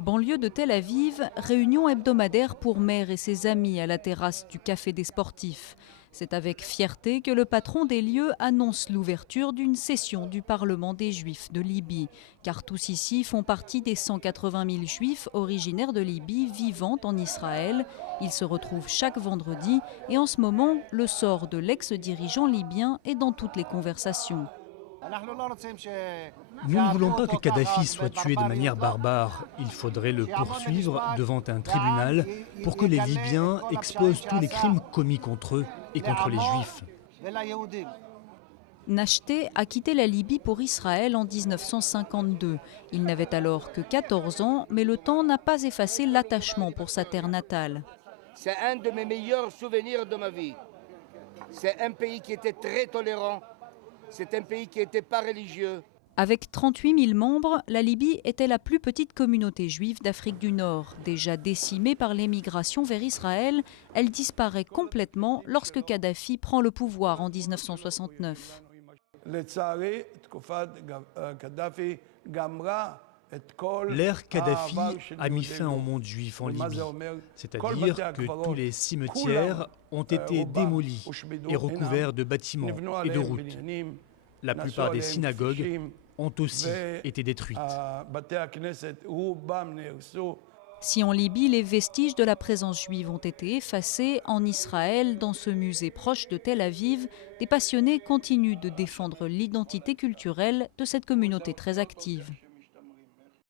Banlieue de Tel Aviv, réunion hebdomadaire pour Maire et ses amis à la terrasse du Café des Sportifs. C'est avec fierté que le patron des lieux annonce l'ouverture d'une session du Parlement des Juifs de Libye. Car tous ici font partie des 180 000 Juifs originaires de Libye vivant en Israël. Ils se retrouvent chaque vendredi et en ce moment, le sort de l'ex-dirigeant libyen est dans toutes les conversations. Nous ne voulons pas que Kadhafi soit tué de manière barbare. Il faudrait le poursuivre devant un tribunal pour que les Libyens exposent tous les crimes commis contre eux et contre les Juifs. Nachté a quitté la Libye pour Israël en 1952. Il n'avait alors que 14 ans, mais le temps n'a pas effacé l'attachement pour sa terre natale. C'est un de mes meilleurs souvenirs de ma vie. C'est un pays qui était très tolérant. C'est un pays qui n'était pas religieux. Avec 38 000 membres, la Libye était la plus petite communauté juive d'Afrique du Nord. Déjà décimée par l'émigration vers Israël, elle disparaît complètement lorsque Kadhafi prend le pouvoir en 1969. L'ère Kadhafi a mis fin au monde juif en Libye, c'est-à-dire que tous les cimetières ont été démolis et recouverts de bâtiments et de routes. La plupart des synagogues ont aussi été détruites. Si en Libye, les vestiges de la présence juive ont été effacés, en Israël, dans ce musée proche de Tel Aviv, des passionnés continuent de défendre l'identité culturelle de cette communauté très active.